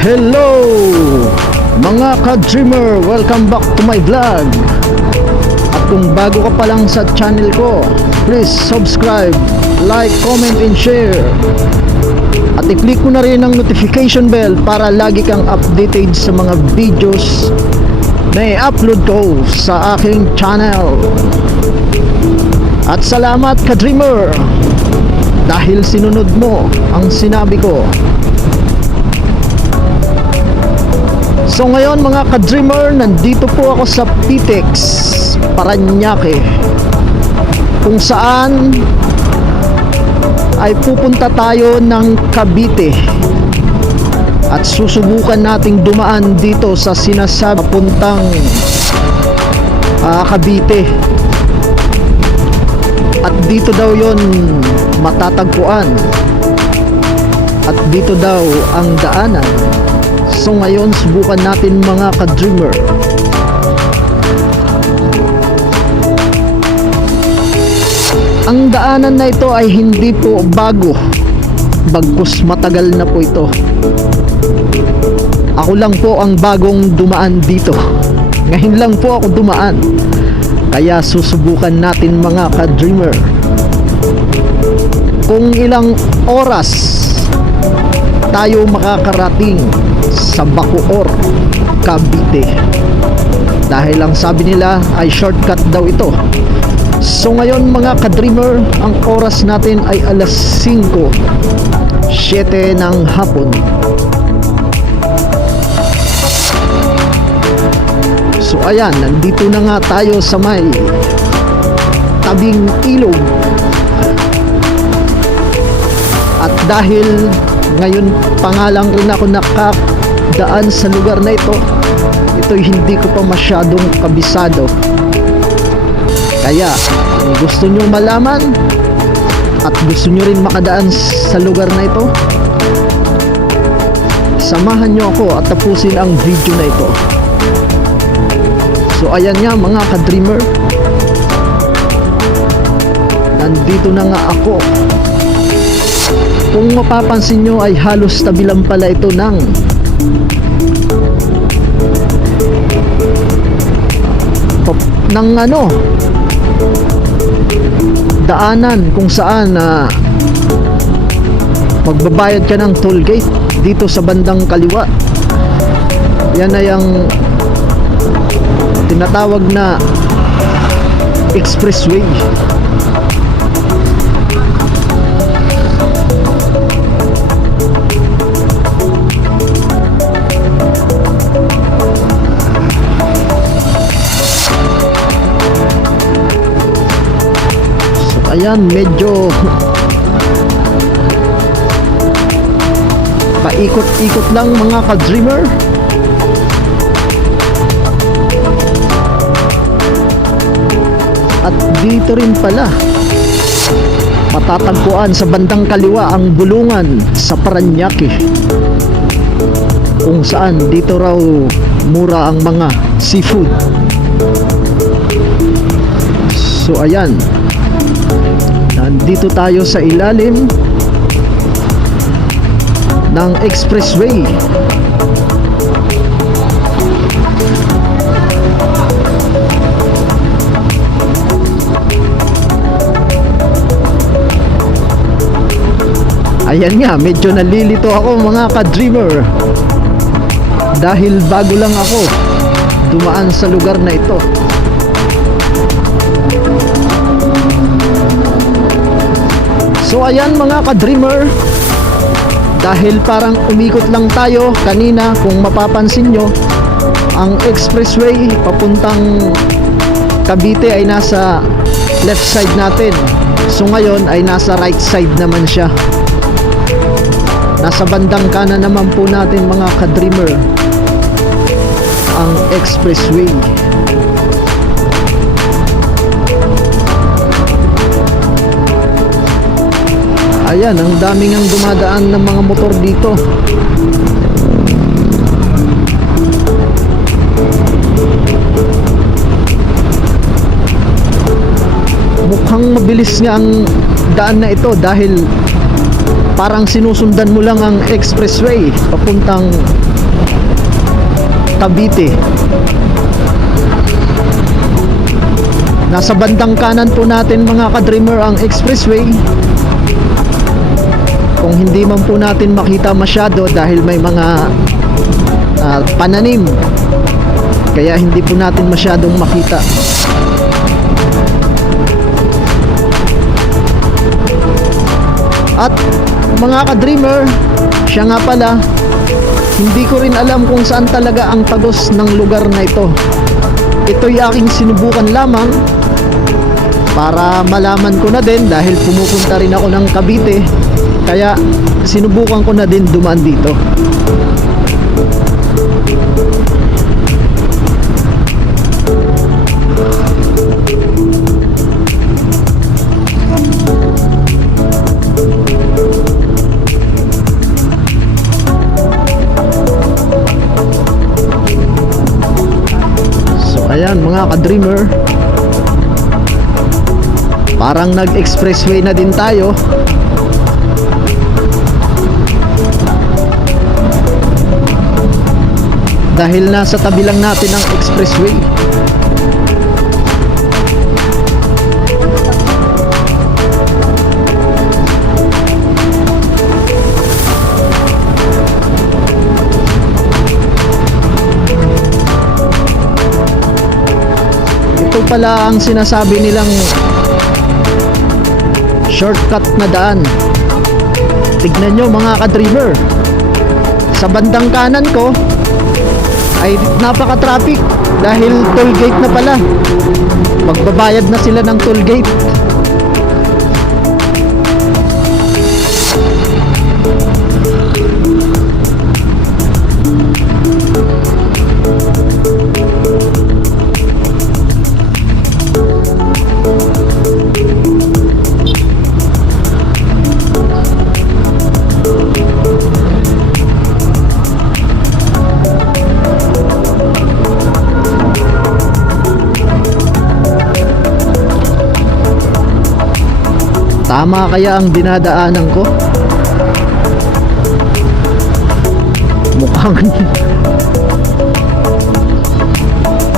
Hello mga ka-dreamer! Welcome back to my vlog. At kung bago ka pa lang sa channel ko, please subscribe, like, comment, and share. At i-click mo na rin ang notification bell para lagi kang updated sa mga videos na i-upload ko sa aking channel. At salamat ka-dreamer dahil sinunod mo ang sinabi ko. So ngayon mga ka-dreamer, nandito po ako sa Pitex, Parañaque, kung saan ay pupunta tayo ng Cavite at susubukan nating dumaan dito sa sinasabi puntang Cavite. At dito daw yon matatagpuan at dito daw ang daanan. So ngayon subukan natin mga ka-dreamer. Ang daanan na ito ay hindi po bago, bagkus matagal na po ito. Ako lang po ang bagong dumaan dito. Ngayon lang po ako dumaan. Kaya susubukan natin mga ka-dreamer kung ilang oras tayo makakarating sa Bacoor, Cavite, dahil ang sabi nila ay shortcut daw ito. So ngayon mga ka-dreamer, ang oras natin ay alas 5:07 ng hapon. So ayan, nandito na nga tayo sa may tabing ilog. At dahil ngayon pa nga lang rin ako nakadaan sa lugar na ito, ito'y hindi ko pa masyadong kabisado. Kaya kung gusto nyo malaman at gusto nyo rin makadaan sa lugar na ito, samahan nyo ako at tapusin ang video na ito. So ayan nga mga ka-dreamer, nandito na nga ako. Kung mapapansin nyo ay halos tabi lang pala ito ng daanan kung saan magbabayad ka ng toll gate dito sa bandang kaliwa. Yan ay ang tinatawag na expressway. Ayan, medyo paikot-ikot lang mga ka-dreamer. At dito rin pala matatagpuan sa bandang kaliwa ang bulungan sa Parañaque, kung saan dito raw mura ang mga seafood. So ayan, nandito tayo sa ilalim ng expressway. Ayan nga, medyo nalilito ako mga ka-dreamer dahil bago lang ako dumaan sa lugar na ito. So ayan mga ka-dreamer, dahil parang umikot lang tayo kanina, kung mapapansin nyo, ang expressway papuntang Cavite ay nasa left side natin. So ngayon ay nasa right side naman siya. Nasa bandang kanan naman po natin mga ka-dreamer ang expressway. Ayan, ang daming ang dumadaan ng mga motor dito. Mukhang mabilis nga ang daan na ito dahil parang sinusundan mo lang ang expressway papuntang Cavite. Nasa bandang kanan po natin mga ka-dreamer ang expressway. Kung hindi man po natin makita masyado dahil may mga pananim, kaya hindi po natin masyadong makita. At mga ka-dreamer, siya nga pala, hindi ko rin alam kung saan talaga ang tagos ng lugar na ito. Ito'y aking sinubukan lamang para malaman ko na din dahil pumupunta rin ako ng Cavite, kaya sinubukan ko na din dumaan dito. So ayan mga ka-dreamer, parang nag-expressway na din tayo. Dahil nasa tabi lang natin ang expressway. Ito pala ang sinasabi nilang shortcut na daan. Tignan nyo mga ka-dreamer, sa bandang kanan ko ay napaka-traffic dahil toll gate na pala. Magbabayad na sila ng toll gate. Tama kaya ang dinadaanan ko? Mukhang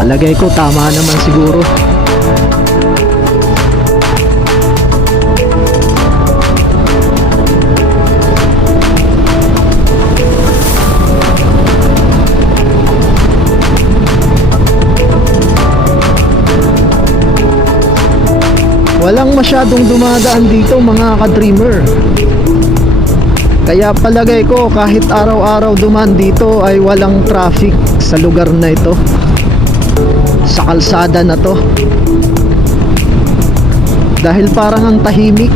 alagay ko tama naman siguro. Walang masyadong dumadaan dito mga ka-dreamer, kaya palagay ko kahit araw-araw dumaan dito ay walang traffic sa lugar na ito, sa kalsada na to, dahil parang ang tahimik.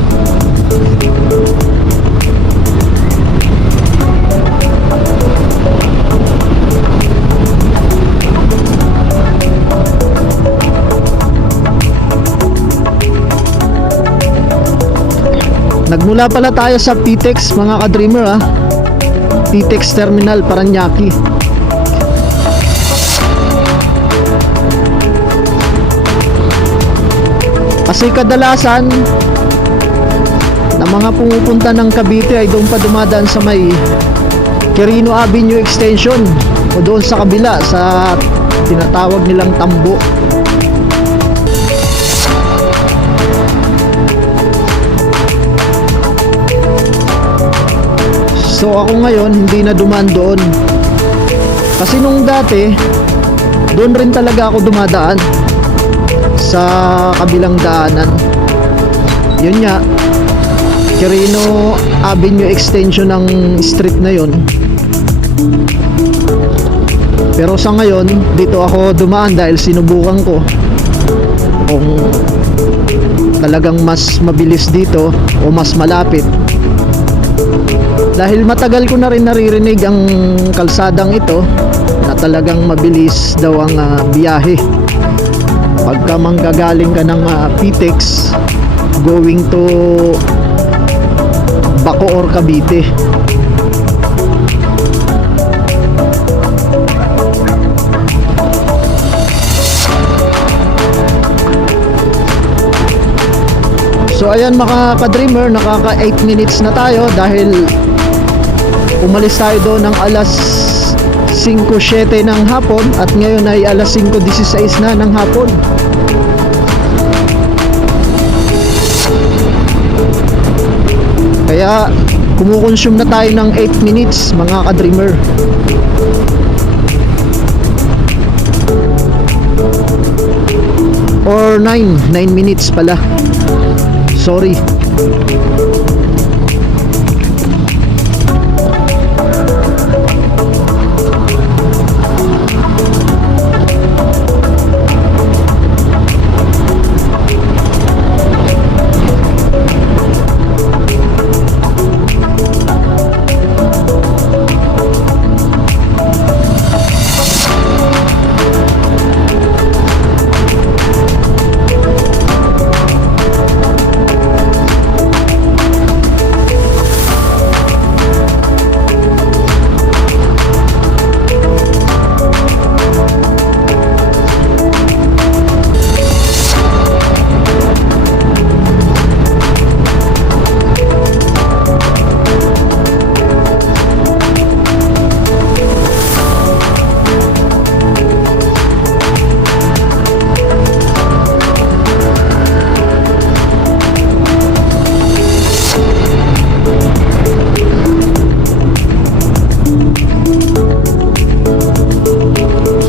Nagmula pala tayo sa PTEX mga ka-dreamer ha. PTEX Terminal Paranaque. Kasi kadalasan na mga pumupunta ng Cavite ay doon pa dumadaan sa may Quirino Avenue Extension o doon sa kabila sa tinatawag nilang Tambo. So ako ngayon hindi na dumaan doon, kasi nung dati doon rin talaga ako dumadaan sa kabilang daanan. Yun nga, Quirino Avenue Extension ng street na yun. Pero sa ngayon dito ako dumaan dahil sinubukan ko kung talagang mas mabilis dito o mas malapit. Dahil matagal ko na rin naririnig ang kalsadang ito na talagang mabilis daw ang biyahe pagka manggagaling ka ng PTEX going to Bacoor, Cavite. So ayan mga ka-dreamer, nakaka 8 minutes na tayo dahil umalis tayo doon ng alas 5:07 ng hapon at ngayon ay alas 5:16 na ng hapon. Kaya kumukonsume na tayo ng 8 minutes mga ka-dreamer. Or 9 minutes pala. Sorry.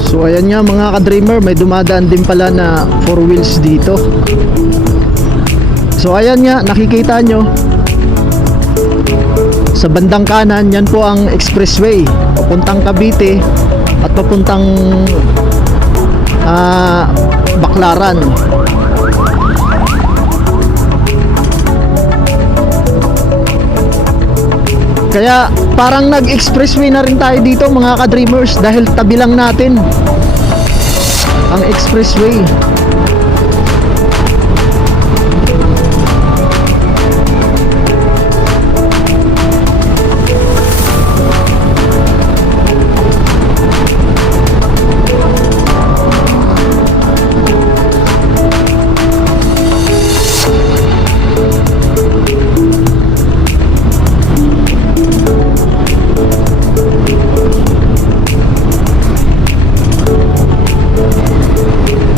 So ayan nga mga ka-dreamer, may dumadaan din pala na 4 wheels dito. So ayan nga, nakikita nyo sa bandang kanan, yan po ang expressway papuntang Cavite at papuntang Baclaran. Kaya parang nag-expressway na rin tayo dito mga ka-dreamers dahil tabi lang natin ang expressway.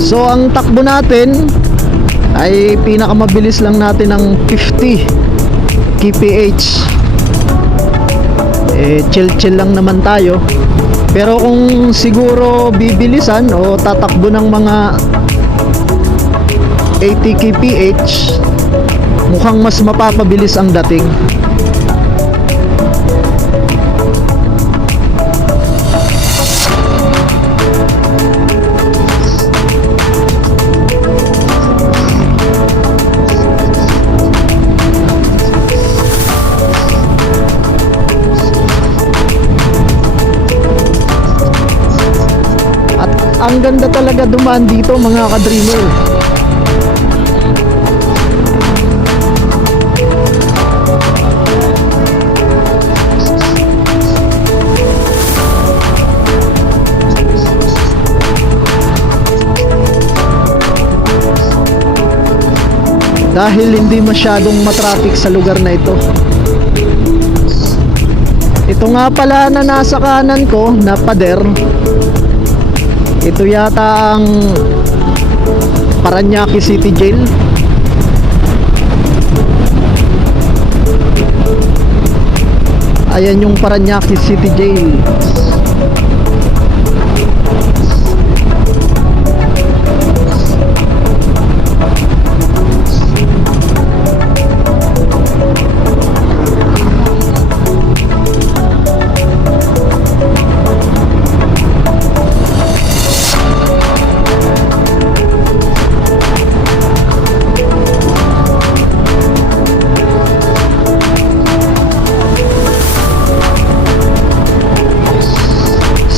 So ang takbo natin ay pinakamabilis lang natin ng 50 kph. Chill lang naman tayo. Pero kung siguro bibilisan o tatakbo ng mga 80 kph, mukhang mas mapapabilis ang dating. Ang ganda talaga dumaan dito mga ka-dreamer. Dahil hindi masyadong matraffic sa lugar na ito. Ito nga pala na nasa kanan ko na pader, ito yata ang Parañaque City Jail. Ayan yung Parañaque City Jail.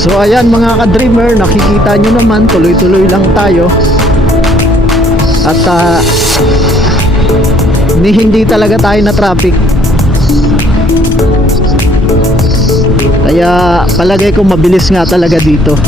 So ayan mga ka-dreamer, nakikita nyo naman tuloy-tuloy lang tayo. At hindi talaga tayo na traffic. Kaya palagay ko mabilis nga talaga dito.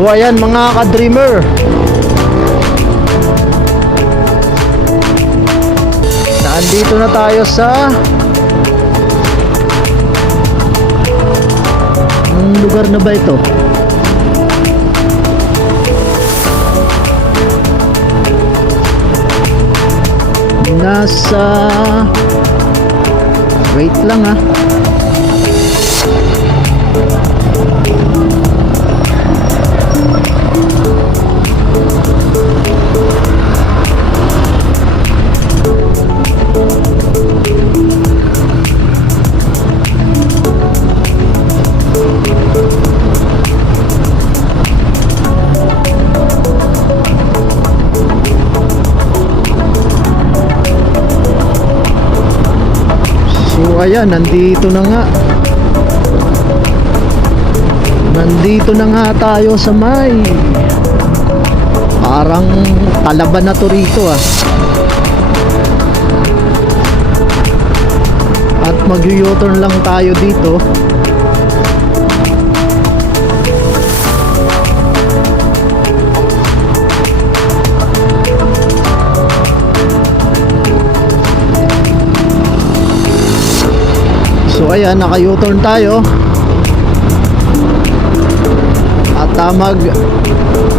So ayan mga ka-dreamer, nandito na tayo sa lugar na ba ito? Nasa, wait lang ha. So ayan, nandito na nga. Nandito na nga tayo sa may, parang Talaban na to rito ah. At mag-u-turn lang tayo dito. So ayan, naka-U-turn tayo. At mag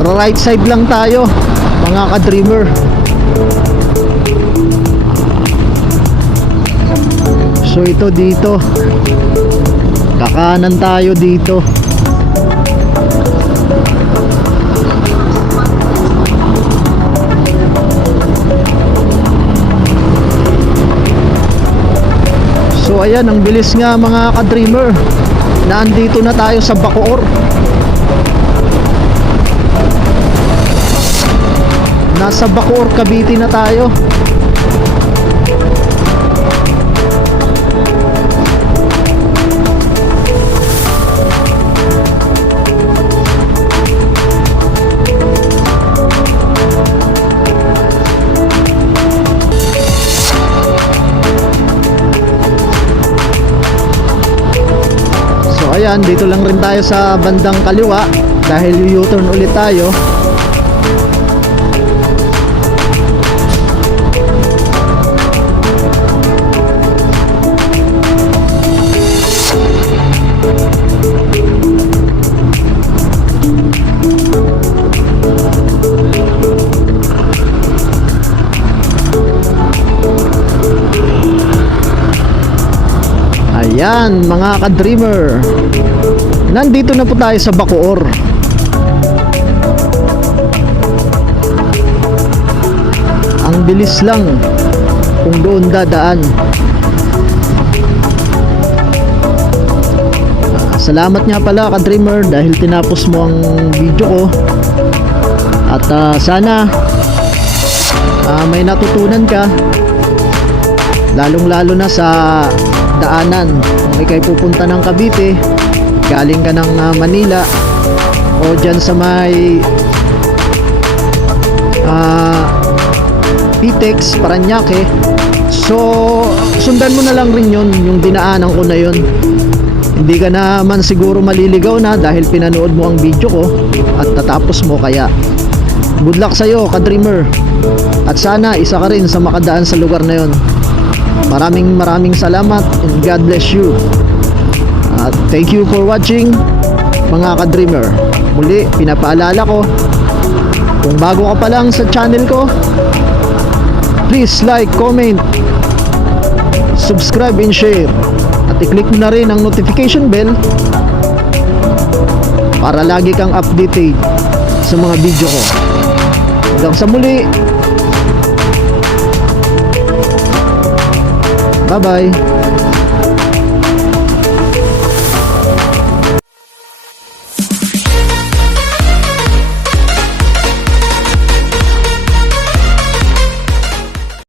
right side lang tayo, mga ka-dreamer. So ito dito, kakanan tayo dito. So ayan, ang bilis nga mga ka-dreamer. Nandito na tayo sa Bacoor. Nasa Bacoor, Cavite na tayo. Ayan, dito lang rin tayo sa bandang kaliwa dahil u-turn ulit tayo. Ayan mga ka-dreamer, nandito na po tayo sa Bacoor. Ang bilis lang kung doon dadaan. Salamat nga pala ka-dreamer dahil tinapos mo ang video ko. At sana may natutunan ka, lalong lalo na sa daanan. Kung ikay pupunta ng Cavite, galing ka ng Manila, o dyan sa may Pitex, Paranaque, so sundan mo na lang rin yun, yung dinaanan ko na yun. Hindi ka naman siguro maliligaw na dahil pinanood mo ang video ko at tatapos mo. Kaya good luck sa'yo ka-dreamer, at sana isa ka rin sa makadaan sa lugar na yun. Maraming salamat and God bless you. Thank you for watching mga ka-dreamer. Muli, pinapaalala ko, kung bago ka pa lang sa channel ko, please like, comment, subscribe and share. At i-click mo na rin ang notification bell para lagi kang updated sa mga video ko. Hanggang sa muli, bye bye.